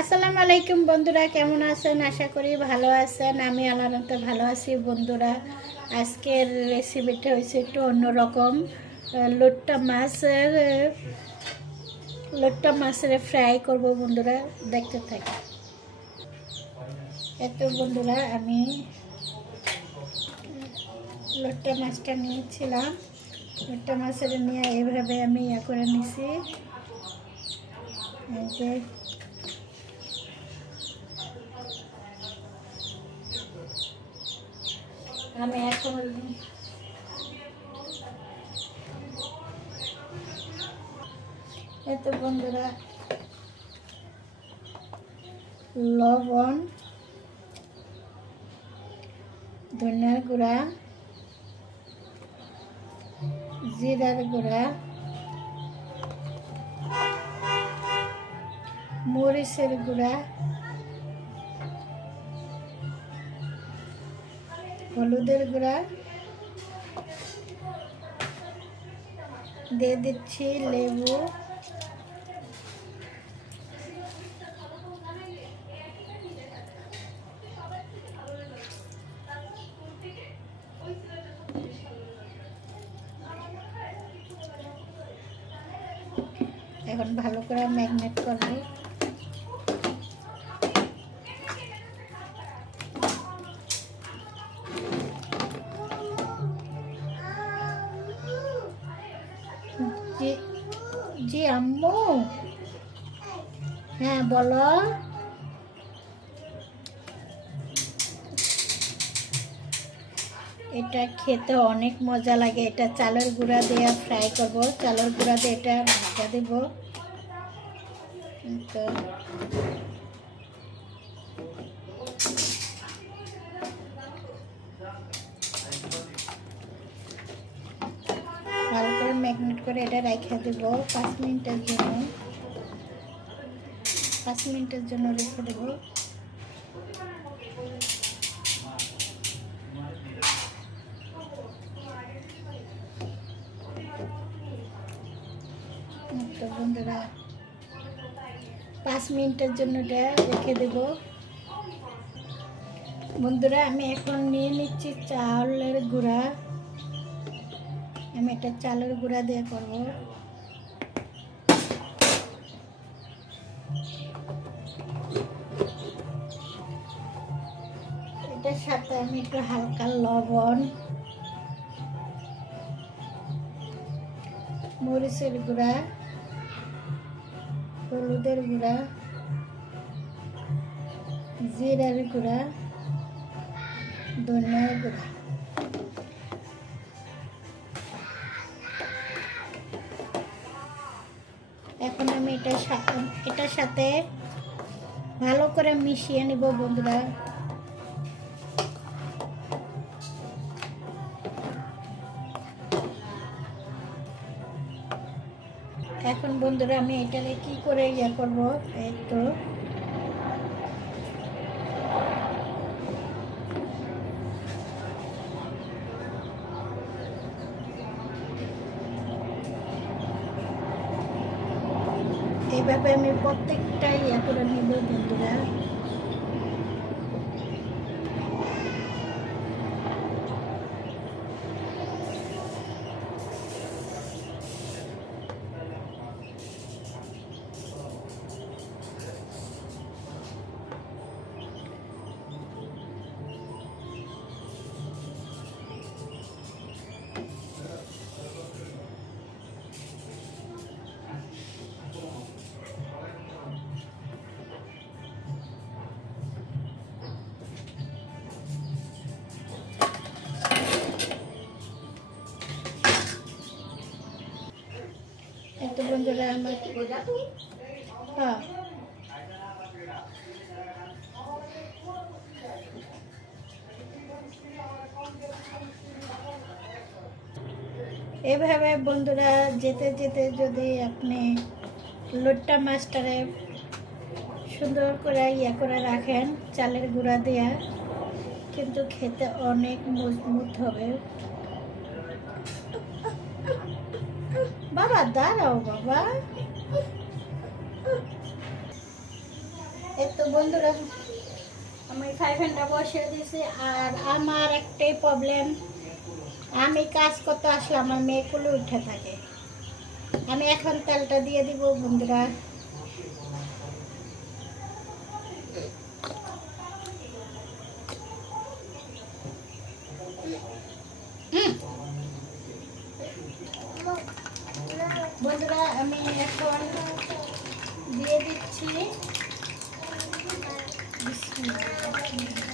আসসালামু আলাইকুম বন্ধুরা, কেমন আছেন? আশা করি ভালো আছেন। আমি আল্লাহতে ভালো আছি বন্ধুরা। আজকের রেসিপিটা হয়েছে একটু অন্যরকম। লোট্টা মাছের লোট্টা মাছের ফ্রাই করব বন্ধুরা। দেখতে থাকি। এত বন্ধুরা, আমি লোট্টা মাছটা নিয়েছিলাম। লোট্টা মাছের নিয়ে এইভাবে আমি ইয়ে করে নিছি। আমি এখন এত বন্ধুরা লবণ ধনিয়ার গুঁড়া জিরার গুঁড়া মরিচের গুঁড়া হলুদের গুঁড়া দিয়ে দিচ্ছি লেবু। এখন ভালো করে ম্যাগনেট করব বলো। এটা খেতে অনেক মজা লাগে। এটা চালের গুঁড়া দিয়ে ফ্রাই করব। চালের গুঁড়া দিয়ে এটা ভাজা দেব। তো ভালো করে ম্যাগনেট করে এটা রেখে দেবো। পাঁচ মিনিটের জন্য। পাঁচ মিনিটের জন্য রেখে দেবো। বন্ধুরা, পাঁচ মিনিটের জন্য এটা রেখে দেব। বন্ধুরা, আমি এখন নিয়ে নিচ্ছি চাউলের গুঁড়া। আমি এটা চালের গুঁড়া দিয়ে করব। আমি একটু হালকা লবণ, মরিচের গুঁড়া, হলুদের গুঁড়া, জিরার গুঁড়া, ধনিয়ার গুঁড়া। এখন আমি এটার সাথে এটার সাথে ভালো করে মিশিয়ে নিব বন্ধুরা। এখন বন্ধুরা আমি এটাকে কি করে ইয়ে করব? একটু এইভাবে আমি প্রত্যেকটাই ইয়ে করে নিব বন্ধুরা। বন্ধুরা আমার। হ্যাঁ। এভাবে বন্ধুরা যেতে যেতে যদি আপনি লোট্টা মাছটারে সুন্দর করে ইয়ে করে রাখেন, চালের গুঁড়া দেয়া, কিন্তু খেতে অনেক মজবুত হবে। বাবা, দাঁড়াও বাবা। এত বন্ধুরা আমি ফাইভ হান্ড্রেড বসিয়ে দিয়েছি, আর আমার একটাই প্রবলেম আমি কাজ করতে আসলে আমার মেয়েগুলো উঠে থাকে। আমি এখন তেলটা দিয়ে দিব বন্ধুরা। Isso.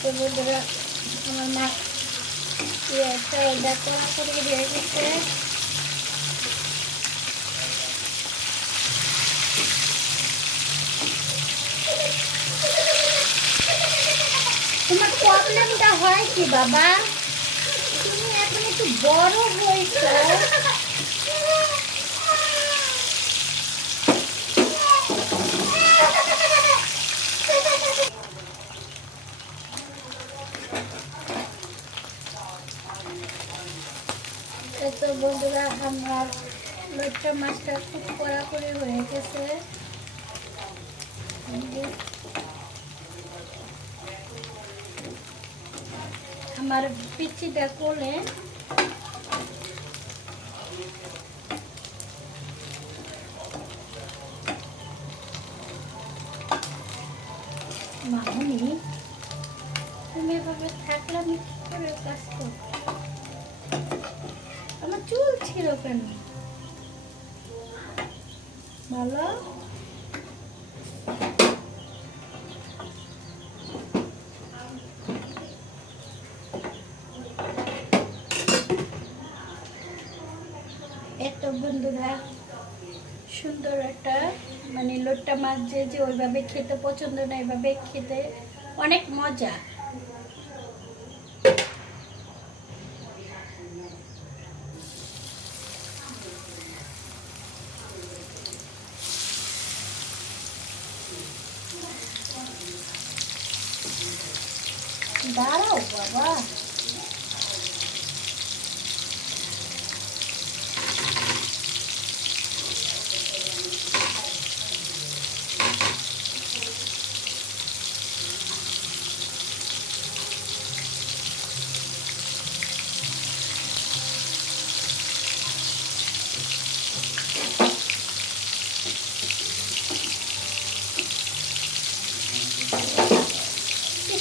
তো বন্ধুরা আমার তোমার হয় কি বাবা? তুমি এখন একটু বড় হয়েছো এই তো বন্ধুরা, আমার লইট্টা মাছটা খুব কড়াকড়ি হয়ে গেছে। আমার পিচিটা কোলে। মামনি, তুমি এভাবে থাকলে আমি কি করে কাজ করব? চুল ছিল কেন? ভালো এত বন্ধুরা, সুন্দর একটা মানে লোট্টা মাছ যে ওইভাবে খেতে পছন্দ না এইভাবে খেতে অনেক মজা। দাঁড়াও বাবা।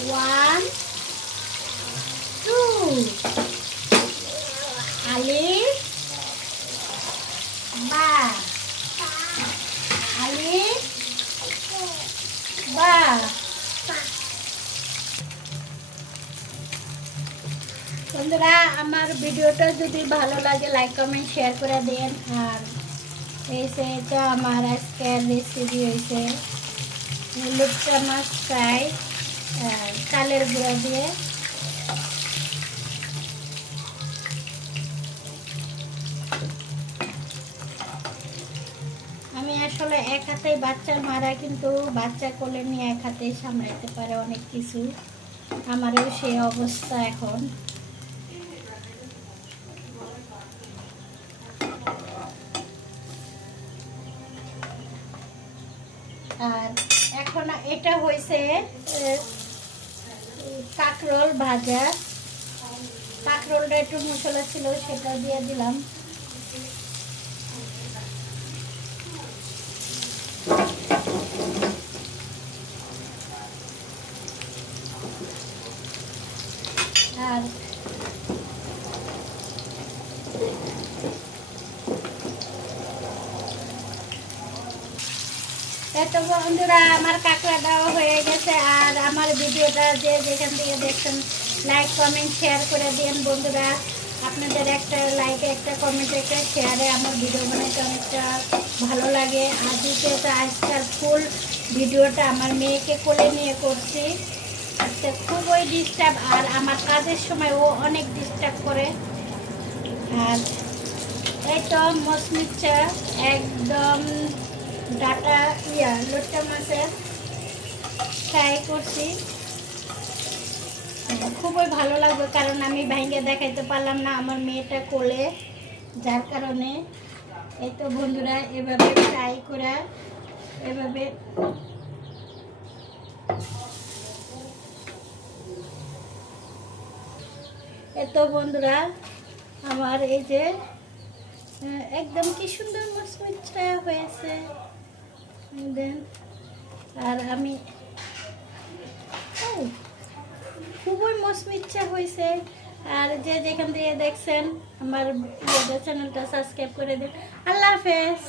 One, two. Alif, ba. Alif, ba. বন্ধুরা আমার ভিডিওটা যদি ভালো লাগে লাইক কমেন্ট শেয়ার করে দেন আর এসে এটা আমার আজকের রেসিপি হয়েছে মাছ চালের গুঁড়া দিয়ে। আমি আসলে এক হাতেই বাচ্চার মারা কিন্তু বাচ্চা কোলে নিয়ে এক হাতেই সামলাইতে পারে অনেক কিছু। আমারও সেই অবস্থা এখন। আর এখন এটা হয়েছে কাকরোল ভাজা। কাকরোলটা একটু মশলা ছিল সেটা দিয়ে দিলাম। আর এত বন্ধুরা, আমার কাঁকড়া দেওয়া হয়ে গেছে আর আমার ভিডিওটা যে যেখান থেকে দেখছেন লাইক কমেন্ট শেয়ার করে দিন বন্ধুরা। আপনাদের একটা লাইক একটা কমেন্ট একটা শেয়ারে আমার ভিডিও বানাতে অনেকটা ভালো লাগে। আর দ্বিতীয়ত, আজকাল ফুল ভিডিওটা আমার মেয়েকে কোলে নিয়ে করছি। আজকে খুবই ডিস্টার্ব আর আমার কাজের সময় ও অনেক ডিস্টার্ব করে। আর এই তো মসমিচা একদম ডাটা, ইয়া লোট্টা মাছের ফ্রাই করছি। খুবই ভালো লাগবে, কারণ আমি ভাইঙ্গে দেখাইতে পারলাম না আমার মেয়েটা কোলে, যার কারণে। এই তো বন্ধুরা, এভাবে ফ্রাই করা, এভাবে। এত বন্ধুরা, আমার এই যে একদম কি সুন্দর মচমচা হয়েছে। দেন। আর আমি খুবই খুবই ইচ্ছা হয়েছে। আর যে যেখান থেকে দেখছেন, আমার চ্যানেলটা সাবস্ক্রাইব করে দিন। আল্লাহ হাফেজ।